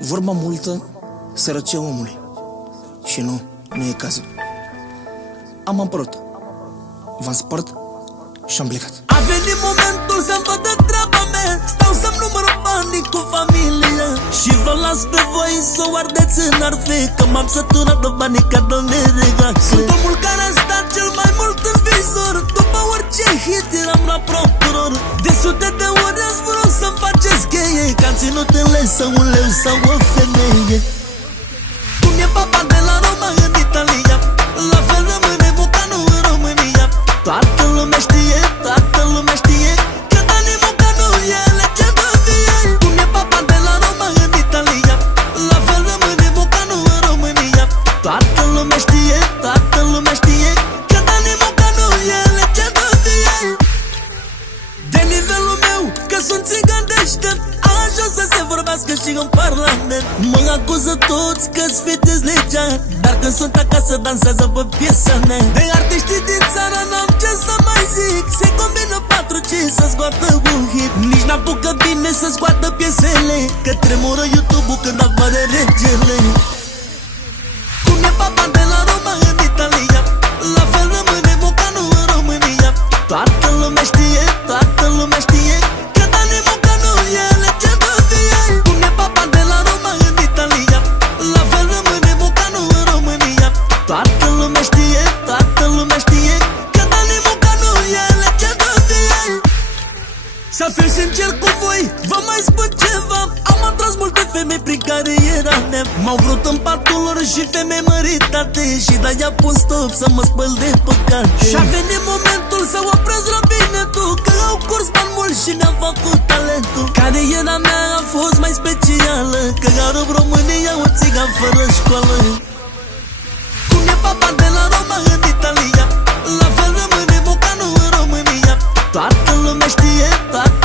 Vorba multă, sărăcia omului. Și nu e cazul. Am apărut, v-am spart și am plecat. A venit momentul să-mi văd de treaba mea. Stau să-mi număr banii cu familia și vă las pe voi să o ardeți în arfe, că m-am săturat de banii ca de neregaxe. Sunt omul care a stat cel mai mult în vizor. După orice hit eram la procuror. De sute de ori ați vrut să-mi faceți cheie, că am ținut în lesă un leu sau o femeie. Cum e papa de la Roma în Italia, la fel rămâne Mocanu în România. Toată lumea știe, toată lumea știe că Dani Mocanu e legendă vie. Cum e papa de la Roma în Italia, la fel rămâne Mocanu în România. Toată lumea știe, toată lumea știe că Dani Mocanu e legendă vie. De nivelul meu, că sunt țigan deștept, a ajuns să se vorbească și în parlament. Mă acuză toți că-ți fetez legea, dar când sunt acasă dansează pe piesa mea. De artiștii din țară n-am ce să mai zic, se combină 4-5 să scoată un hit. Nici n-apucă bine să scoată piesele, că tremură YouTube-ul când apare regele. Cum e papa de la Roma în Italia, la fel rămâne Mocanu în România. Toată lumea știe, toată lumea știe că Dani Mocanu e legendă vie. Cum e papa de la Roma în Italia, la fel rămâne Mocanu în România. Toată lumea știe, toată lumea știe că Dani Mocanu e legendă vie. Să fiu sincer cu voi, vă mai spun ceva, am atras multe femei prin cariera mea. M-au vrut în patul lor și femei măritate, și de-aia pun stop să mă spăl de păcate. Și-a venit momentul să opresc robinetul, că au curs bani mulți și mi-am făcut talentul. Cariera mea a fost mai specială, că rup România un țigan fără școală. Cum e papa de la Roma în Italia, la fel rămâne Mocanu în România. Toată lumea știe, toată